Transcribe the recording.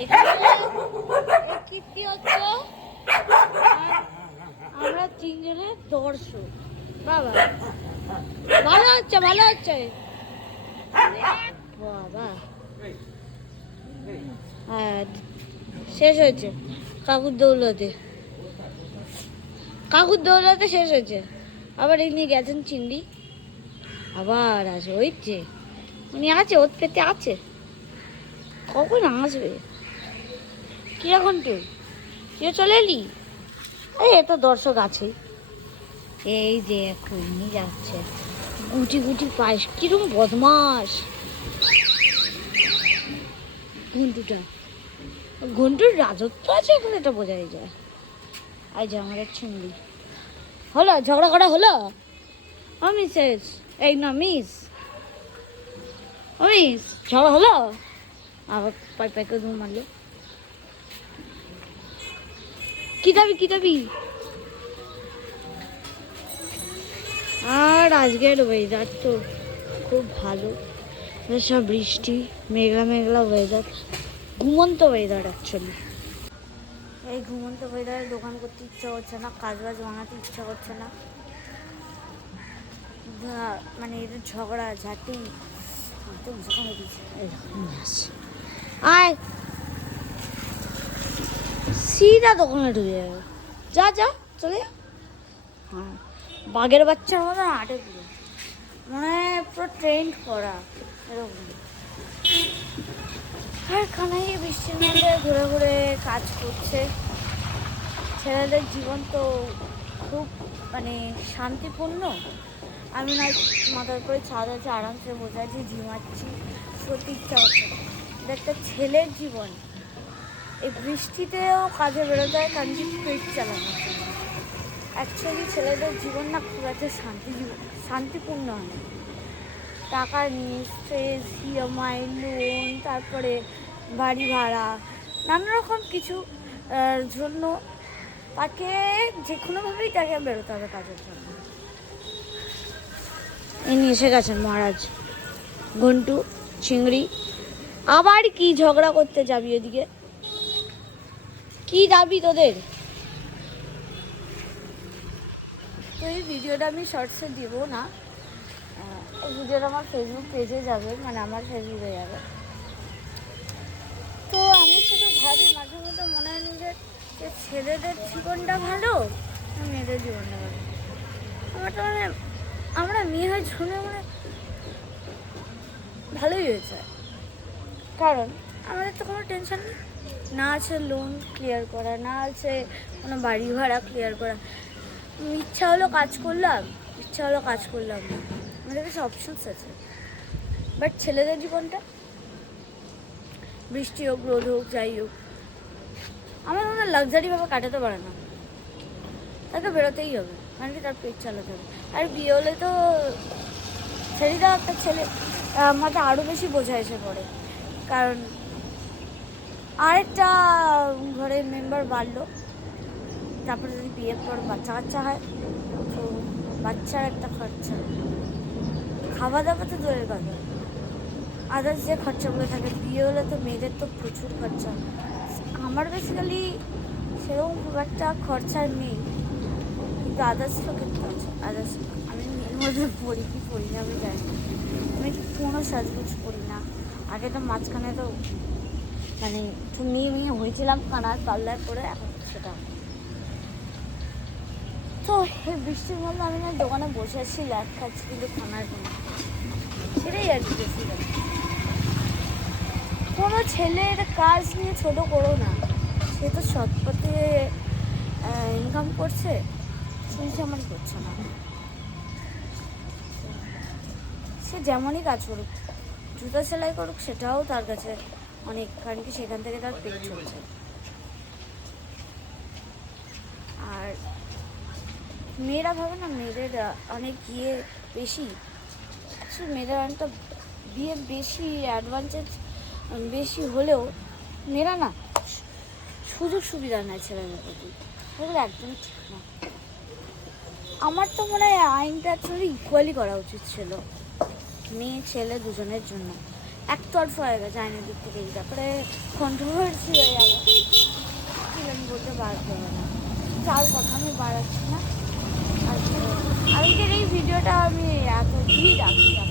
এখানে কীর্তি হচ্ছে আমরা তিনজনের দর্শক। বাবা ভালো হচ্ছে ভালো হচ্ছে বাবা। হ্যাঁ শেষ হয়েছে কাকুর দৌলতে শেষ হয়েছে। আবার এমনি গেছেন চিংড়ি আবার আছে ওই যে উনি আছে ওর পেতে আছে কখন আসবে কিরকম তুই চলে এলি এই তো দর্শক আছে এই যে এখনই যাচ্ছে গুটি গুটি পায়েস কিরকম বদমাস ঘন্টুর রাজত্ব আছে এখন এটা বোঝাই যায়। আর যে আমাদের চিংড়ি হলো ঝগড়া করা হলো মিসেস এই না মিস ঝগড়া হলো আবার পাই করে দৌড় মারলো। কি দাবি আর আজকের ওয়েদার তো খুব ভালো, সব বৃষ্টি মেঘলা ওয়েদার, ঘুমন্ত ওয়েদার অ্যাকচুয়ালি। এই ঘুমন্ত ওয়েদারে দোকান করতে ইচ্ছা করছে না, কাজবাজ বানাতে ইচ্ছা করছে না, মানে এদের ঝগড়া ঝাঁটি আয় সিধা দোকানে ঢুকে যাবে, যা চলে যা। হ্যাঁ বাঘের বাচ্চার মতো আটে পুরো মানে পুরো ট্রেন্ড করা এরকম। আর খানাই বৃষ্টির মধ্যে ঘুরে ঘুরে কাজ করছে। ছেলেদের জীবন তো খুব মানে শান্তিপূর্ণ। আমি না মাথার করে ছাদ আছে আরামসে বসে আছি ঝিমাচ্ছি, সত্যি ইচ্ছা হচ্ছে। একটা ছেলের জীবন এই বৃষ্টিতেও কাজে বেরোতে হয় কারণ কি পেট চালানোর জন্য। অ্যাকচুয়ালি ছেলেদের জীবন না খুব একটা শান্তিপূর্ণ হয় না। টাকা নিয়ে স্ট্রেস, ইএমআই, লোন, তারপরে বাড়ি ভাড়া, নানা রকম কিছু জন্য তাকে যে কোনোভাবেই তাকে বেরোতে হবে কাজের জন্য। ইনি এসে গেছেন মহারাজ ঘন্টু চিংড়ি। আবার কি ঝগড়া করতে যাবি এদিকে? কি দাবি তোদের? তো এই ভিডিওটা আমি শর্টসে দিব না, এই ভিডিওটা আমার ফেসবুক পেজে যাবে, মানে আমার ফেসবুকে যাবে। তো আমি শুধু ভাবি মাঝে মধ্যে মনে হয় নিজের যে ছেলেদের জীবনটা ভালো মেয়েদের জীবনটা ভালো। আমার তো মানে আমরা মেয়ে হয়ে শুনে মানে ভালোই হয়েছে, কারণ আমাদের তো কোনো টেনশন নেই, না আছে লোন ক্লিয়ার করা, না আছে কোনো বাড়ি ভাড়া ক্লিয়ার করা। ইচ্ছা হলো কাজ করলাম না, আমাদের কাছে অপশানস আছে। বাট ছেলেদের জীবনটা বৃষ্টি হোক রোদ হোক যাই হোক আমার মনে হয় লাক্সারিভাবে কাটাতে পারে না, তাকে বেরোতেই হবে, মানে কি তার পেট চালাতে হবে। আর বিয়ে হলে তো ছেড়ে দেওয়া একটা ছেলে আমাদের আরও বেশি বোঝা এসে পড়ে, কারণ আরেকটা ঘরের মেম্বার বাড়লো, তারপরে যদি বিয়ের পর বাচ্চা হয় তো বাচ্চার একটা খরচা, খাওয়া দাওয়া তো দূরের কথা, আদার্স যে খরচাগুলো থাকে। বিয়ে হলে তো মেয়েদের তো প্রচুর খরচা। আমার বেসিক্যালি সেরকম খুব একটা খরচা নেই, কিন্তু আদার্সও কিন্তু আছে। আদার্স আমি মেয়ের মধ্যে পড়ি কি পড়ি না আমি জানি না, আমি কোনো সাজগুজ করি না। আগে তো মাঝখানে তো মানে একটু মেয়ে হয়েছিলাম কানার পাল্লায় পরে, এখন সেটা। তো এই বৃষ্টির মধ্যে আমি না দোকানে বসে আছি ল্যাদ খাচ্ছি, কিন্তু খানার সেটাই আর কি। কোনো ছেলের কাজ নিয়ে ছোটো করো না, সে তো সৎ পথে ইনকাম করছে, শুনছি আমার করছে না। সে যেমনই কাজ করুক, জুতা সেলাই করুক, সেটাও তার কাছে অনেক, কারণ কি সেখান থেকে তার পেট চলছে। আর মেয়েরা ভাবে না মেয়েদের অনেক বিয়ে বেশি, মেয়েরা অনেকটা বিয়ে বেশি অ্যাডভান্টেজ বেশি হলেও মেয়েরা না সুযোগ সুবিধা নেয় ছেলেদের প্রতি, সেগুলো একদমই ঠিক না। আমার তো মনে হয় আইনটা অ্যাকচুয়ালি ইকুয়ালি করা উচিত ছিল মেয়ে ছেলে দুজনের জন্য, একতরফা হয়ে গেছে আইনের দিক থেকে, এই ব্যাপারে কন্ট্রোভার্সি হয়ে যাবে, ঠিক আমি বলতে পারবো না। তার কথা আমি বাড়াচ্ছি না। আজকের এই ভিডিওটা আমি এতই রাখছি।